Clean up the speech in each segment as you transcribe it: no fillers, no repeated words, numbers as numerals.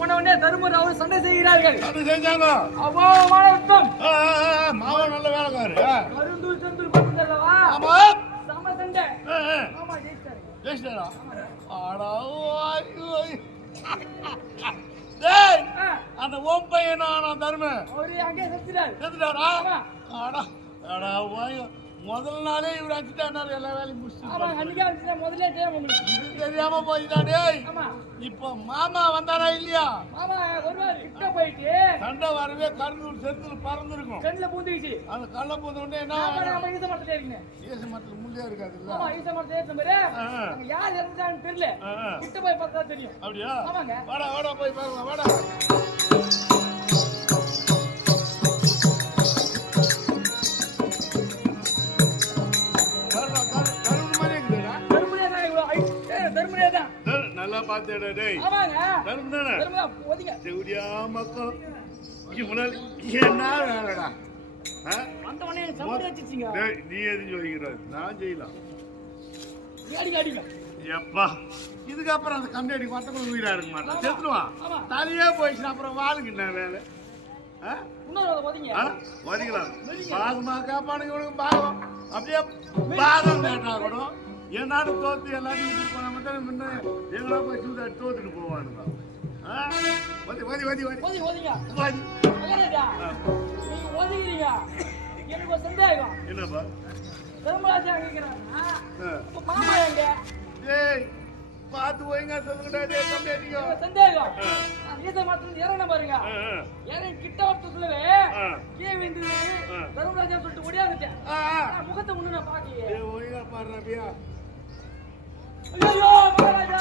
போனவனே தருமர் அவர் சண்டை செய்கிறார்கள். சண்டை செஞ்சாங்க. அப்போ மாவட்டம் மாமா நல்ல வேலைக்காரு. கருந்தூர் செந்தூர் பக்கத்துலவா? ஆமா. சம சண்டை. ஆமா ஜெயிச்சாரு. ஜெயிச்சாரா? ஆடா டேய் அந்த ஓம் பையனா நான் தருமே. அவரு அங்கே செத்துட்டாரு. செத்துட்டாரா? ஆடா ஆடா வாய் முதல் நாளே இவர் அடிச்சிட்டாரு எல்லா வேலையும் முடிச்சு. ஆமா அன்னைக்கு அடிச்சா முதல்ல தெரியும் உங்களுக்கு. இது தெரியாம போயிட்டா டேய். ஆமா. இப்போ மாமா வந்தாரா இல்லையா? மாமா ஒருவார் கிட்ட போயிட்டு சண்டை வரவே கருந்தூர் செத்துல பறந்துருக்கும். கண்ணுல பூந்துச்சு. அந்த கல்ல பூந்த உடனே என்ன? நாம ஈச மரத்துல ஏறினே. ஈச மரத்துல முள்ளே இருக்காதுல்ல. ஆமா ஈச மரத்துல ஏறின பாரு. அங்க யார் இறந்தான்னு தெரியல. கிட்ட போய் பார்த்தா தெரியும். அப்படியே? ஆமாங்க. வாடா வாடா போய் பாருங்க வாடா. நல்லா பாத்துடா டேய். ஆமாங்க. தருமதானே? தருமதா போதிங்க. செவுடியா மக்கள். இங்க முன்னால என்ன வேறடா? வந்தவனே சமடி வச்சிச்சீங்க. டேய் நீ எது சொல்லிக்கிறாய்? நான் செய்யலாம். அடிங்க. எப்பா இதுக்கு அப்புறம் அந்த கம்பெனி மத்தவங்க உயிரா இருக்க மாட்டான். செத்துடுவான். தலையே போயிடுச்சு அப்புறம் வாளுக்கு என்ன வேலை? இன்னொரு போதிங்க. வதிக்கலாம். பாகமா காப்பானுங்க இவனுக்கு பாகம். அப்படியே பாகம் கேட்டா கூட என்னாலும் தோத்து எல்லாத்தையும் வீட்டுக்கு போன மட்டும் முன்ன எங்களா போய் சூதாடி தோத்துட்டு போவானுங்க. எனக்கு ஒரு சந்தேகம். என்னப்பா? தர்மராஜா கேக்குறாங்க. மாமா எங்க? டேய் பாத்து போய்ங்க சொல்லுங்கடா டேய் கம்பெனிக்கு. சந்தேகம். ஈச மாத்திரம் இறங்க பாருங்க. இறங்கி கிட்ட வரதுக்குள்ளவே கீழே விழுந்து தர்மராஜா சொல்லிட்டு ஓடியாந்துட்டேன். முகத்தை ஒண்ணு நான் பாக்கலையே. டேய் ஓய்யா பாருடா. ஐயோ மகாராஜா.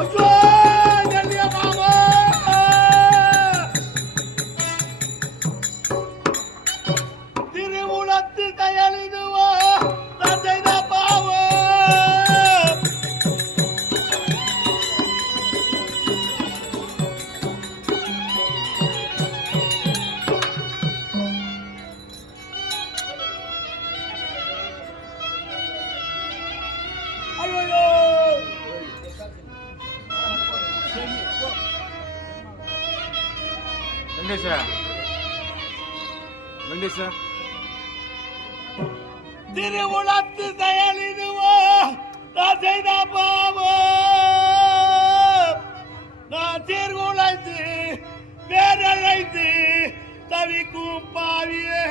ஐயோ ஜல்லியா மாமா. திருவுலத்து தயலிதுவா தந்தைத பாவோ. வெங்கடேஷா திருவுலத்து தயலிதுவோ நான் செய்த பாவோ. நான் சீர்குலைத்து பேரழைத்து தவிக்கும் பாவியே.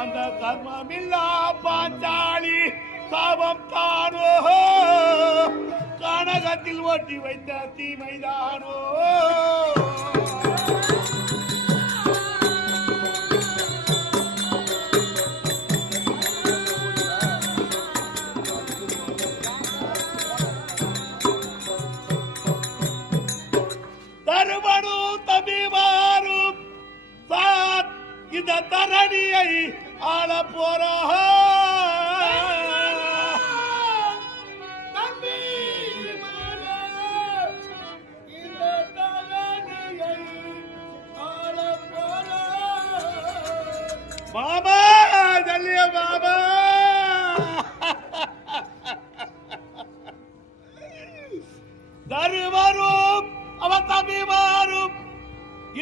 அந்த தர்மமில்லா பாஞ்சாலி சாபம் தானோ கனகத்தில் ஓட்டி வைத்த தீமைதானோ. தருமனும் தம்பிமாரும் சாத் இந்த தரணியை ஆள போறா. மாமா ஜல்லிய மாமா. தருமரும் அவன் தம்பிமாரும்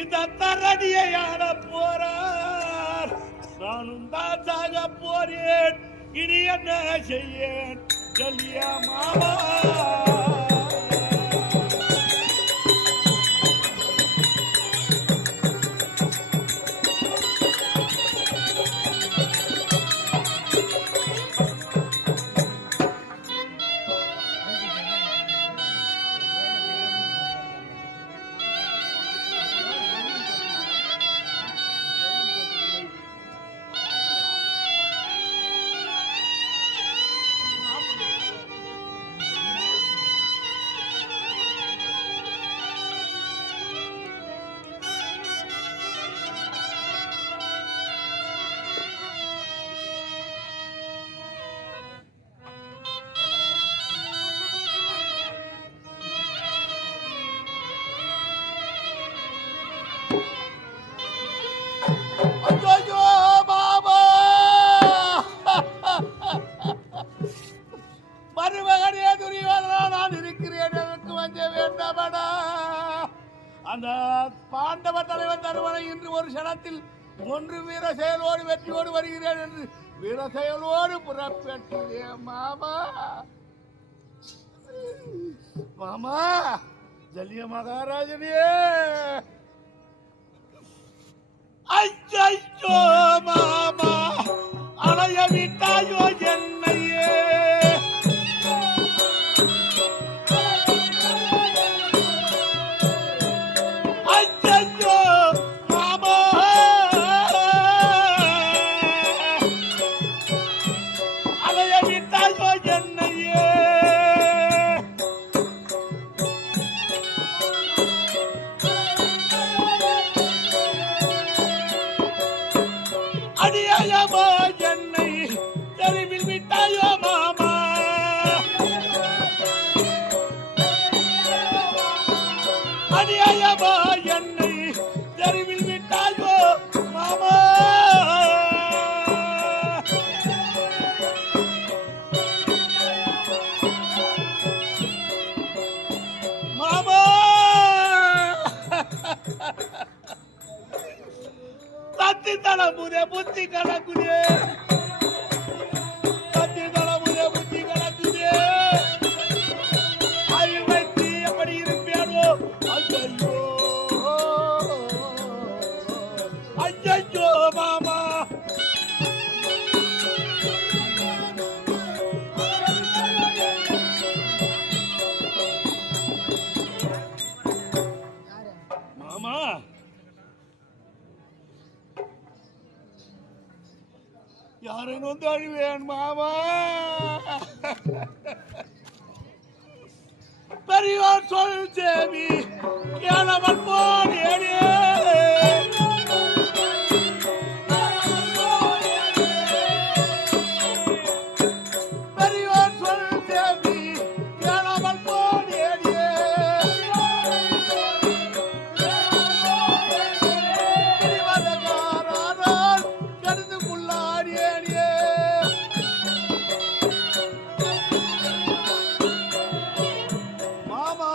இந்த தரணியை ஆள போறார். நானும் தான் சாக போறேன். இனி என்ன செய்யேன் ஜல்லியா மாமா. அந்த பாண்டவ தலைவர் தருவனை இன்று ஒரு சனத்தில் ஒன்று வீர செயலோடு வெற்றியோடு வருகிறேன் என்று வீர செயலோடு புறப்பட்டே மாமா. மாமா ஜல்லிய மகாராஜனே, ஐயோ மாமா அலைய விட்டாயோ என்னையே. ஐயோ மாமா அலைய விட்டாயோ என்னையே. அடியமா என்னை தெருவில் விட்டாயோ மாமா. அடியமா என்னை தெருவில் விட்டாயோ மாமா. மாமா தத்தி தளமுதே புத்தி கணக்குதே, தத்தி தளமுதே புத்தி கணக்குதே. அறிவைத்தி எப்படி இருப்பேனோ. ஐயோ ஐயோ மாமா. மாமா யாரை நொந்து அழிவேன் மாமா. பெரியோர் சொல் சேவி கேளவன் போனேனே. பெரியோர் சொல் சேவி கேளவன் போனேனே. பிடிவதக்காரனால் கருது கொள்ளாடியேனே. மாமா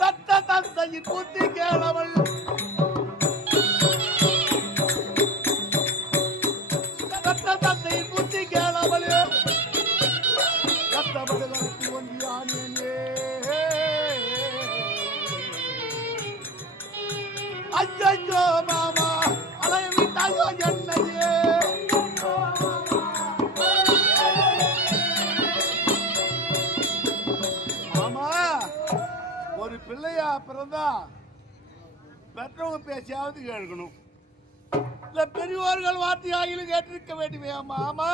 தத்த தந்தையின் புத்தி கேளவள். தத்த தந்தையின் புத்தி கேளவள். கத்தவர்களுக்கு ஒன்றியானே. ஐயோ மாமா அலைய விட்டாயோ என்னையே. மாமா ஒரு பிள்ளையா பிறந்தா பெற்றவங்க பேசியாவது கேட்கணும். இல்ல பெரியவர்கள் வார்த்தையாகிலும் கேட்டிருக்க வேண்டுமே மாமா.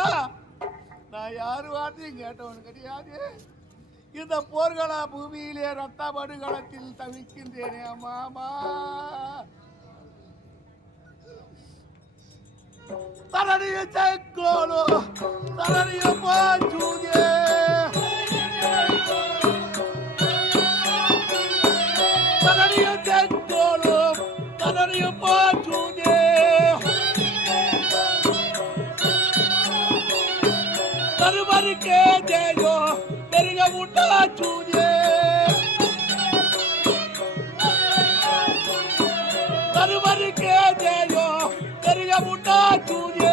நான் யாரு வார்த்தையும் கேட்டவன் கிடையாது. இந்த போர்களா பூமியிலே ரத்த படுகளத்தில் தவிக்கின்றேனே மாமா. தரணிய செக்கோலோ தரணிய பாச்சூதே. தரணிய செக்கோலோ தரணிய பாச்சூதே. தருமருக்கே தேயோ பெருக உண்டாச்சூதே. தருமருக்கே தேயோ பெருக உண்டாச்சூதே.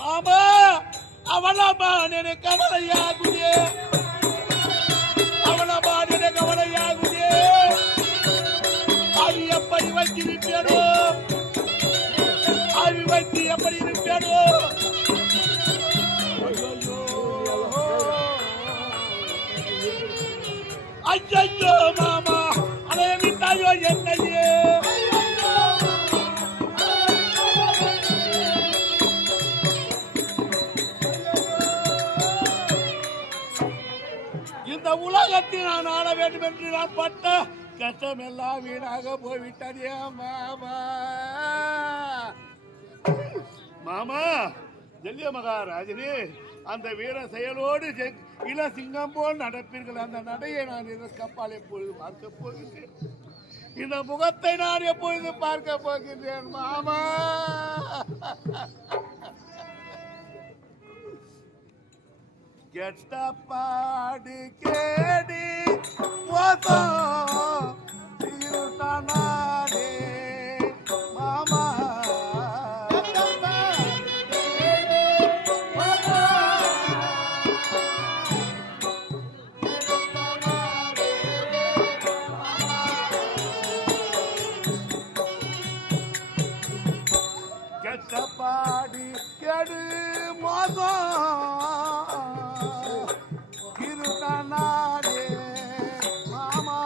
மாமா அவளமா நினை கவலையாகுதே. அவளமா நினை கவலையாகுதே. அது எப்படி வைத்திருப்பேனோ. அது வைத்து எப்படி இருப்பேனோ. ஐயோ மாமா அலைய விட்டாயோ என்னையே. இந்த உலகத்தில் நான் ஆள வேண்டும் என்று நான் பட்ட கஷ்டம் எல்லாம் வீணாக போய்விட்டதே மாமா. மாமா ஜல்லிய மகாராஜனே, அந்த வீர செயலோடு இள சிங்கம் போல் நடப்பீர்கள். அந்த நடையை நான் இதற்கப்பால் எப்பொழுது பார்க்க போகிறேன். இந்த முகத்தை நான் எப்பொழுது பார்க்க போகின்றேன் மாமா? கெட்ட பாடு கேடி மோசம் தீர்த்தானே மாமா. கெட்டப்பாடி கெடு மோசம் இருக்கானே மாமா.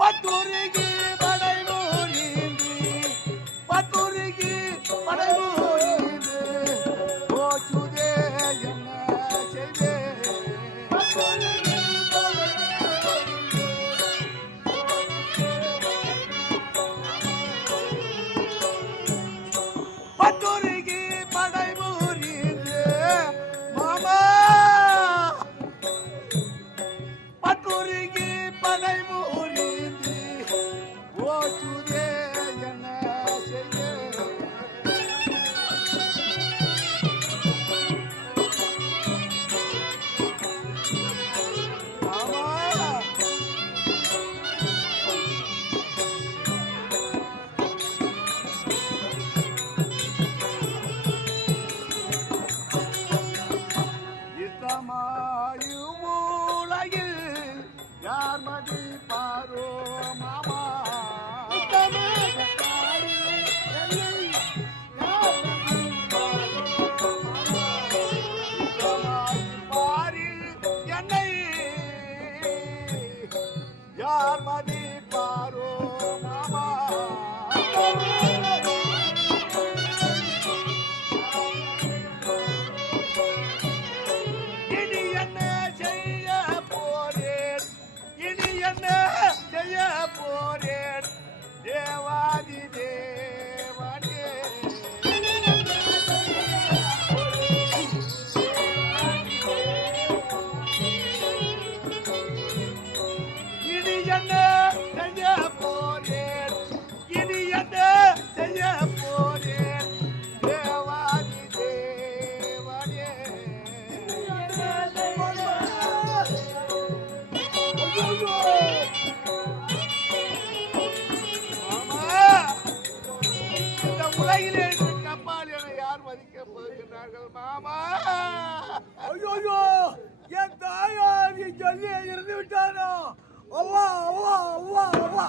பட்டுருகி படைமூரிந்து பட்டுருகி படைமூரிந்து போச்சுதே என்ன செய்தே. பட்டுருகி படைமூரிந்து மாமா. பட்டுருகி படைமூரிந்து போச்சுதே என்ன செய்தே. மூலையில் யார் மதிப்பாரோ மாமா. என்னை யார் மதிப்பாரோ மாமா. இனி என்ன செய்ய போறேன், இனி என்ன செய்ய போறேன் தேவாதி தேவனே. இனி என்ன செய்ய போறேன், இனி என்ன செய்ய போறேன் தேவாதி தேவனே. மாமா, இந்த உலகிலே கப்பால் என யார் மதிக்க போகிறார்கள் மாமா? ஐயோ என் தாயார் நீ சொல்லி இருந்து விட்டானோ. அவ்வா அவ்வா அவ்வா அவ்வா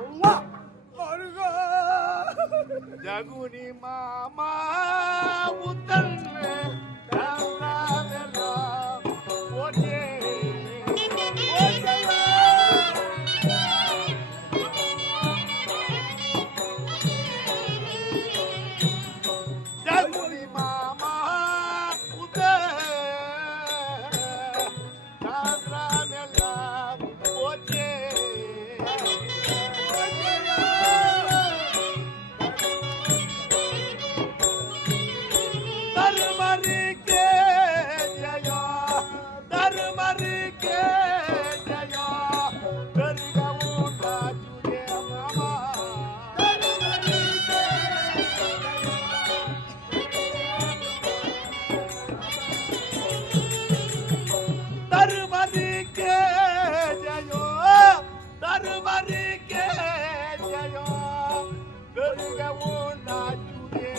அவ்வா அருகா. ஜகுனி மாமா உத்தன் தாராவெல்லாம் போச்சே. ஜகுனி மாமா உத்தன் தாராவெல்லாம் போச்சே. தருமருக்கே ஜயா, தருமருக்கே ஜயா, பெருகவும் தாஜுதே மாமா. தருமருக்கே ஜயோ, தருமருக்கே ஜயோ, பெருகவும் தாஜுதே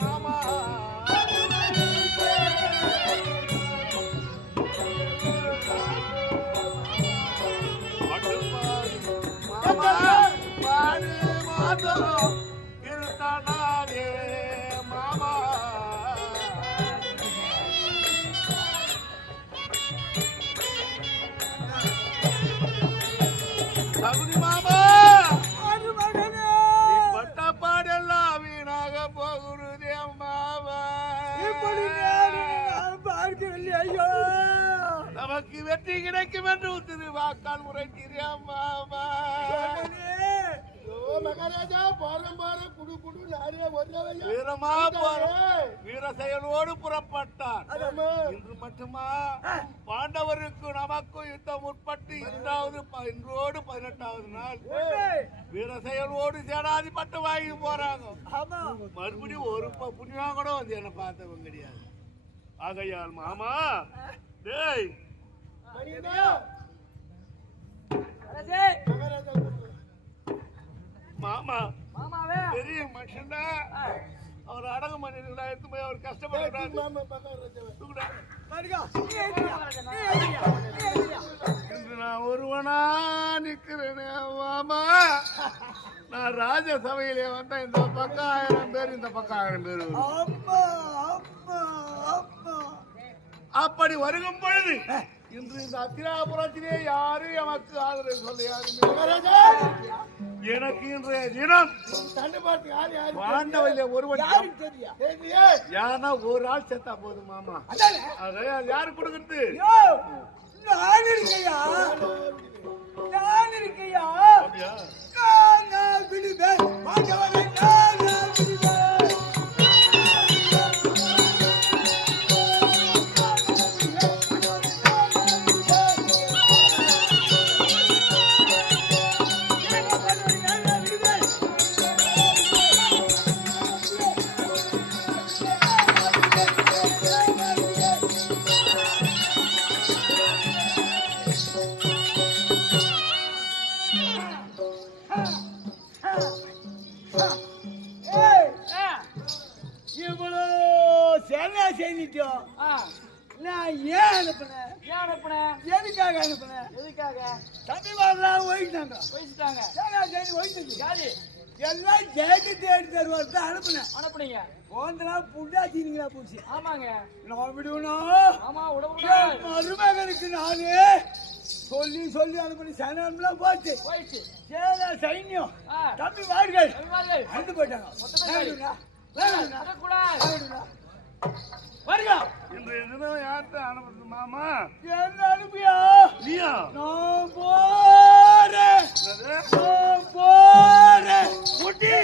மாமா. மாமா பாடு மாதம் இருத்தானே மாமா. சகுனி மாமா, நீ பட்ட பாடெல்லாம் வீணாக போகுறதே மாமா. பார்க்கவில்லையோ. நமக்கு வெற்றி கிடைக்கும் என்று திருவாக்கால் உரைக்கிறேன் மாமா. ஓ மகாராஜா பாரம் பாரம் குடு குடு நாரே ஒரே வீரமா வீர செயலோடு புறப்பட்டார். இன்று மட்டுமா பாண்டவருக்கு நமக்கும் யுத்தம் உட்பட்டு இன்றோடு 18வது நாள் வீர செயலோடு சேனாதி பட்டு வாங்கி போறாங்க. மறுபடியும் ஒரு புண்ணியா கூட வந்து என்ன பார்த்தவங்க கிடையாது. ஆகையால் மாமா டேய் மாமா பெரிய மனுஷன் அவர் அடகு மனிதர்களா எடுத்து போய் அவர் கஷ்டப்படுறாரு. இன்று நான் ஒருவனா நிக்கிறேனே மாமா. நான் ராஜசபையிலே வந்த இந்த பக்கம் 1000 பேர், இந்த பக்கம் 1000 பேர். அப்படி வருகும் பொழுது இன்று இந்த அத்திராபுரத்திலே யாரும் எமக்கு ஆதரவு சொல்ல எனக்கு இன்றைய தினம் பாண்டவையில ஒருவன் யாருன்னா ஒரு ஆள் செத்தா போதும் மாமா. அதையால் யாரு கொடுக்குறது? எதுக்காக அனுப்புனேன்? தமிழ்நாடு ஒழிச்சிட்டாங்க. எல்லாம் ஜெயிச்சு தேடி தருவார் அனுப்புனீங்க. போந்தெல்லாம் புண்டா தீனிங்களா போச்சு. ஆமாங்க, நான் விடுவணும். மருமகனுக்கு நானு சொல்லி சொல்லி அனுப்பி சைன்யம் போச்சு. சைன்யம் தம்பி வார்கள் வந்து போயிட்டாங்க. இன்றைய தினம் யார்கிட்ட அனுப்புறது மாமா? என்ன அனுப்பியா? நீயா? நான் போறேன். முட்டி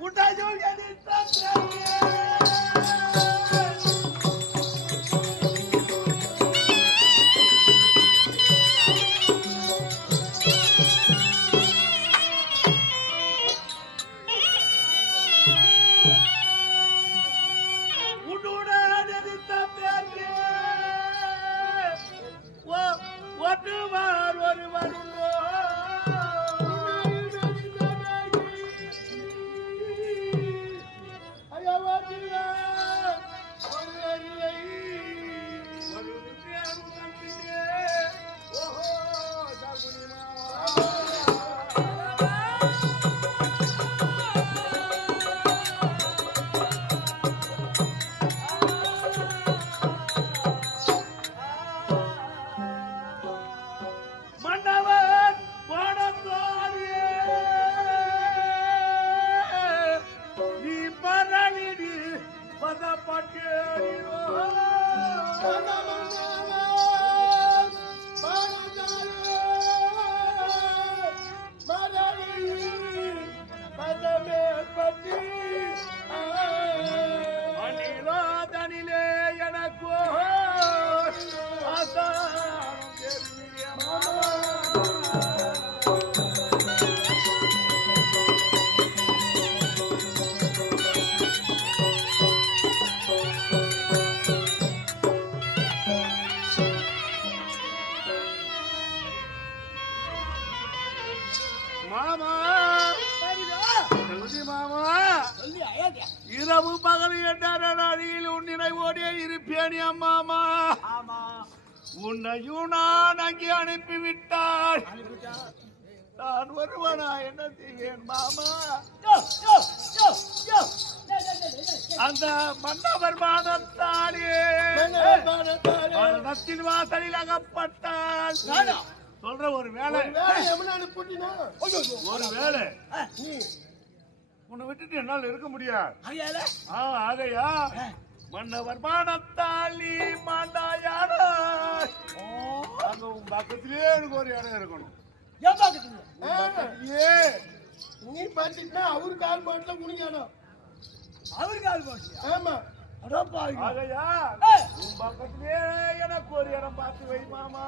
முட்டா ஜோடி இரவு பகல் என்ற உன் நினைவோடே இருப்பேன் அம்மாமா. உன்னையும் நான் அங்கே அனுப்பிவிட்டாள். நான் வருவனா என்ன செய்வேன் மாமா? அந்த மன்னவர் மானத்தாலே மரணத்தின் வாசலில் அகப்பட்டால் சொல்ற ஒரு வேலை உன்னை விட்டுட்டு என்னால் இருக்க முடியாது. ஆகையா மன்னவர் மானத்தால் நீ மாண்டாயாடா. அங்க உன் பக்கத்திலே எனக்கு ஒரு இடம் இருக்கணும். நீ பார்த்துட்டா அவரு கால் மாட்டில் குனிக்கணும். அவருக்கு ஆள் போட்டியா? ஆமா. அடோ பாருங்க. ஆகையா உன் பக்கத்திலே எனக்கு ஒரு இடம் பார்த்து வை மாமா.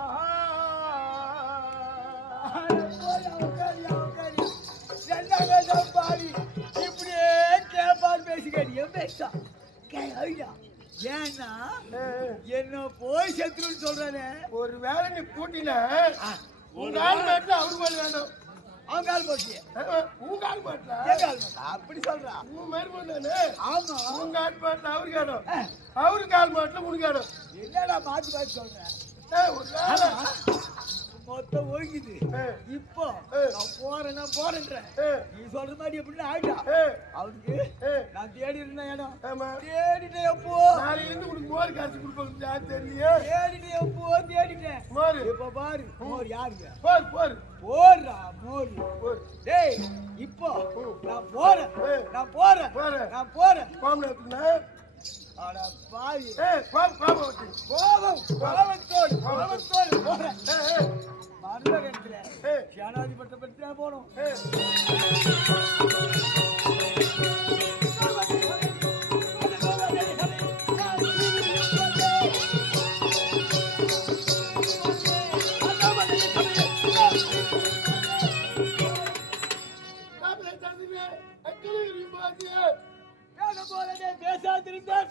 இப்படியே கேப்பால் பேசிக்கிறியா பேசா ஏன்னா என்ன போய் செத்துருன்னு சொல்றானே. ஒரு வேலை நீ கூட்டின உன் கால் மாட்டில் அவரு மேல வேணும். அவன் கால் போட்டிய உன் கால் மாட்டில அப்படி சொல்றா. உன் மாதிரி பண்ணானே. ஆமா உன் கால் மாட்டில் அவரு கேடும், அவரு கால் மாட்டில் உனக்கு கேடும். என்னடா மாத்தி மாத்தி சொல்றேன். ஒரு வேலை மொத்தம் ஒழுங்குது. இப்போ நான் போறேன்றேன். நீ சொல்ற மாதிரி எப்படி ஆயிட்டா அவனுக்கு. நான் தேடி இருந்தேன் இடம். தேடிட்டேன் எப்போ நாளையிலிருந்து உனக்கு மோர் காசு கொடுப்பாங்க யாரு தெரியலையே. தேடிட்டேன் எப்போ தேடிட்டேன். மோர் இப்ப பாரு மோர் யாருங்க போர் போர் போடுறா மோர். போர் டேய் இப்போ நான் போறேன் நான் போறேன் போறேன். நான் போறேன். கோமல இருக்குன்னா அட பாவி கோபம் ஓட்டி கோபத்தோடு போறேன். மருமகத்துல சேனாதிபட்ட பற்றி தான் போனோம். பேசாதிருந்தேன்